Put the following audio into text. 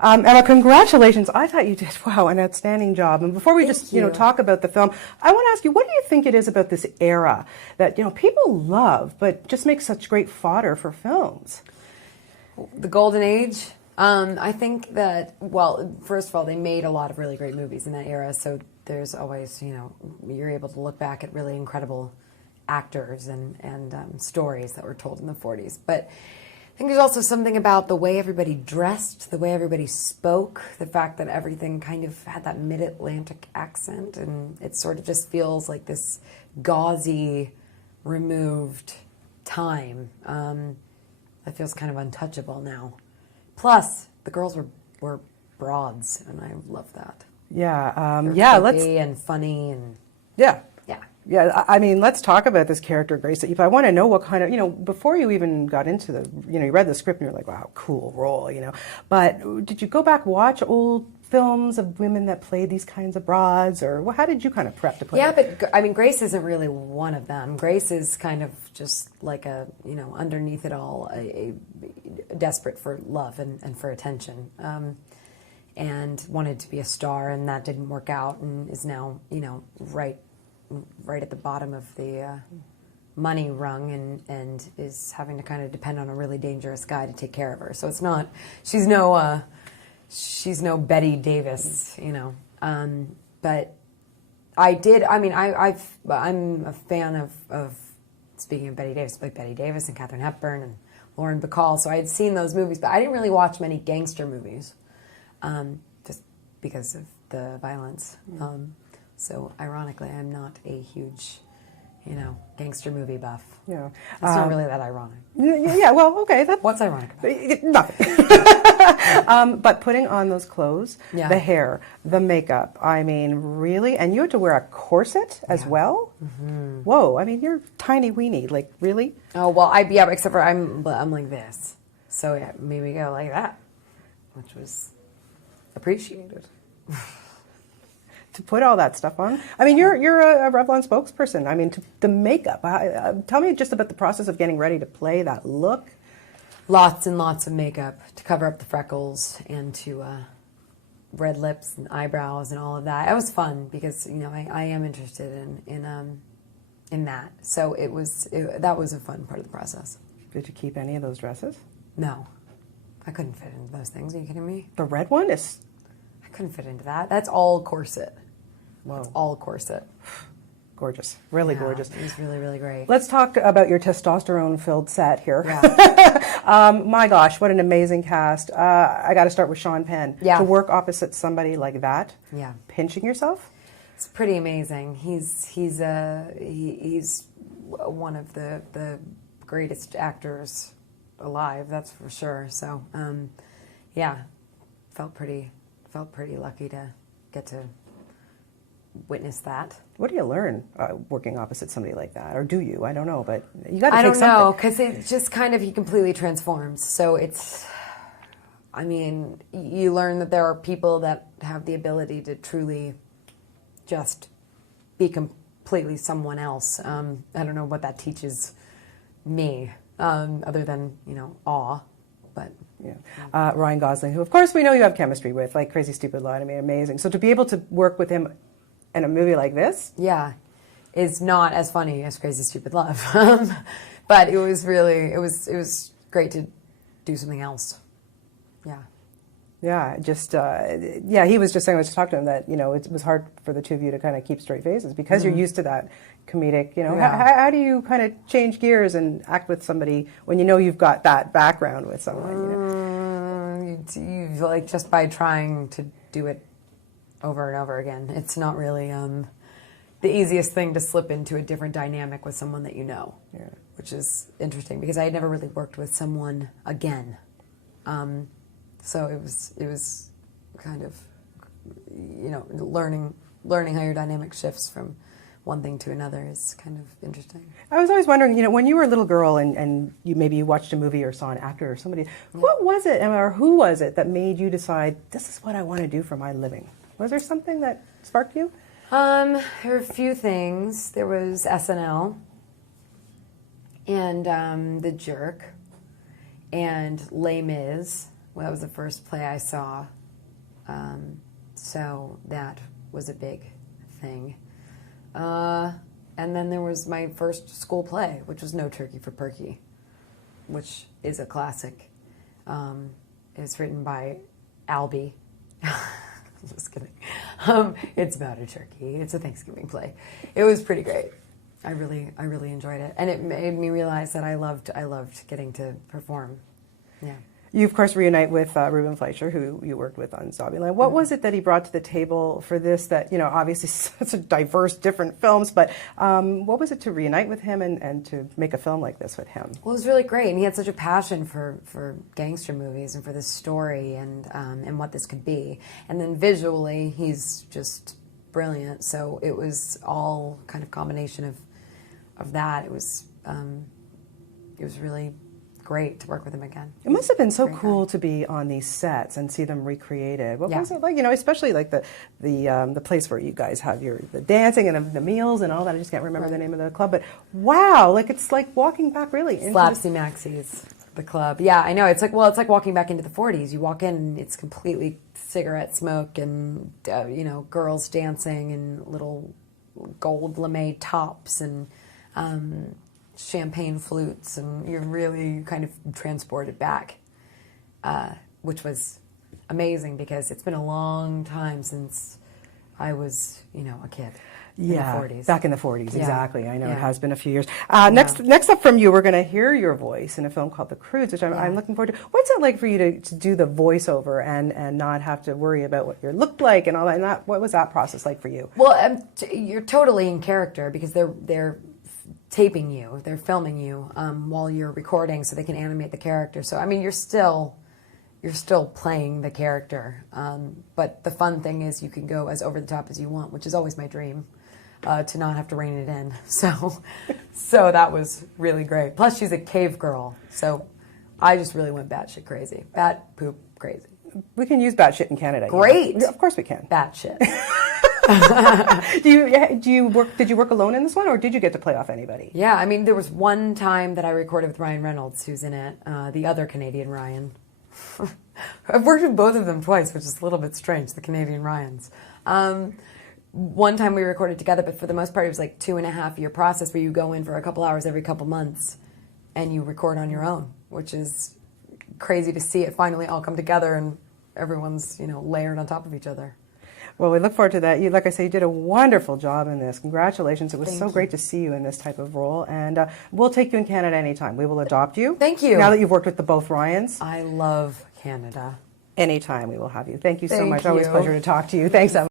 Emma, congratulations. I thought you did, wow, an outstanding job. And before we just, talk about the film, I want to ask you, what do you think it is about this era that, people love, but just makes such great fodder for films? The golden age. I think that, well, first of all, they made a lot of really great movies in that era, so there's always, you're able to look back at really incredible actors and stories that were told in the 40s. But I think there's also something about the way everybody dressed, the way everybody spoke, the fact that everything kind of had that mid-Atlantic accent, and it sort of just feels like this gauzy, removed time that feels kind of untouchable now. Plus, the girls were broads, and I love that. Yeah, let's and funny and yeah. I mean, let's talk about this character, Grace. If I want to know what kind of, before you even got into the, you read the script and you're like, wow, cool role, But did you go back watch old films of women that played these kinds of broads, or how did you kind of prep to play? Yeah, but I mean, Grace isn't really one of them. Grace is kind of just like a, underneath it all, a desperate for love and for attention, and wanted to be a star, and that didn't work out, and is now, right at the bottom of the money rung, and is having to kind of depend on a really dangerous guy to take care of her. So it's not, she's no Betty Davis, but I'm a fan of speaking of Betty Davis, like Betty Davis and Katharine Hepburn and Lauren Bacall, so I had seen those movies, but I didn't really watch many gangster movies, just because of the violence. So ironically, I'm not a huge, gangster movie buff. Yeah, it's not really that ironic. Yeah, well, okay. What's ironic about it? Nothing. But putting on those clothes, the hair, the makeup, I mean, really? And you had to wear a corset as well? Mm-hmm. Whoa, I mean, you're tiny weeny, like, really? Oh, well, except for I'm like this. So it made me go like that, which was appreciated. To put all that stuff on. I mean, you're a Revlon spokesperson. I mean, the makeup. Tell me just about the process of getting ready to play that look. Lots and lots of makeup to cover up the freckles and to red lips and eyebrows and all of that. It was fun because I am interested in that. So that was a fun part of the process. Did you keep any of those dresses? No, I couldn't fit into those things. Are you kidding me? The red one is. I couldn't fit into that. That's all corset. Whoa. That's all corset. Gorgeous. Really gorgeous. It was really, really great. Let's talk about your testosterone-filled set here. Yeah. My gosh, what an amazing cast. I got to start with Sean Penn. Yeah. To work opposite somebody like that. Yeah. Pinching yourself? It's pretty amazing. He's one of the greatest actors alive, that's for sure. So, felt pretty lucky to get to witness that. What do you learn working opposite somebody like that? Or do you? I don't know, but you got to take something. I don't know, because it just kind of, he completely transforms. So you learn that there are people that have the ability to truly just be completely someone else. I don't know what that teaches me, other than, awe, but... Yeah. Ryan Gosling, who of course we know you have chemistry with, like Crazy Stupid Love. I mean, amazing. So to be able to work with him in a movie like this, is not as funny as Crazy Stupid Love, but it was great to do something else. Yeah, just he was just saying, I was talking to him that it was hard for the two of you to kind of keep straight faces because you're used to that comedic. How do you kind of change gears and act with somebody when you've got that background with someone? You like just by trying to do it over and over again. It's not really the easiest thing to slip into a different dynamic with someone that which is interesting because I had never really worked with someone again. So it was kind of, learning how your dynamic shifts from one thing to another is kind of interesting. I was always wondering, when you were a little girl and you watched a movie or saw an actor or somebody, what was it, or who was it that made you decide, this is what I want to do for my living? Was there something that sparked you? There were a few things. There was SNL and The Jerk and Les Mis, Well, that was the first play I saw. So that was a big thing. And then there was my first school play, which was No Turkey for Perky, which is a classic. It's written by Albie. Just kidding. It's about a turkey. It's a Thanksgiving play. It was pretty great. I really enjoyed it, and it made me realize that I loved getting to perform. Yeah. You, of course, reunite with Ruben Fleischer, who you worked with on Zombieland. What was it that he brought to the table for this that, obviously such a diverse, different films, but what was it to reunite with him and to make a film like this with him? Well, it was really great, and he had such a passion for gangster movies and for this story and what this could be. And then visually, he's just brilliant. So it was all kind of combination of that. It was really great to work with him again. It must have been so cool to be on these sets and see them recreated. What was it like? Especially like the place where you guys have the dancing and the meals and all that. I just can't remember the name of the club, but wow, it's like walking back really into Slapsy Maxie's, the club. Yeah, I know. It's like walking back into the 40s. You walk in and it's completely cigarette smoke and girls dancing and little gold lame tops and champagne flutes, and you're really kind of transported back, which was amazing because it's been a long time since I was, a kid. Yeah, in the 40s. Back in the 40s, exactly. I know it has been a few years. Yeah. Next up from you, we're going to hear your voice in a film called The Croods, which I'm looking forward to. What's it like for you to do the voiceover and not have to worry about what you look like and all that? And what was that process like for you? Well, you're totally in character because they're taping you, they're filming you while you're recording, so they can animate the character. So I mean, you're still playing the character, but the fun thing is you can go as over the top as you want, which is always my dream, to not have to rein it in. So that was really great. Plus, she's a cave girl, so I just really went batshit crazy, bat poop crazy. We can use batshit in Canada. Great, Yeah, of course we can. Batshit. Did you work alone in this one, or did you get to play off anybody? Yeah, I mean, there was one time that I recorded with Ryan Reynolds, who's in it, the other Canadian Ryan. I've worked with both of them twice, which is a little bit strange, the Canadian Ryans. One time we recorded together, but for the most part it was like 2.5-year process where you go in for a couple hours every couple months and you record on your own, which is crazy to see it finally all come together and everyone's, layered on top of each other. Well, we look forward to that. Like I say, you did a wonderful job in this. Congratulations. It was Thank so you. great to see you in this type of role. And we'll take you in Canada anytime. We will adopt you. Thank you. Now that you've worked with both Ryans. I love Canada. Anytime we will have you. Thank you so Thank much. Always a you. pleasure to talk to you. Thanks, Emma.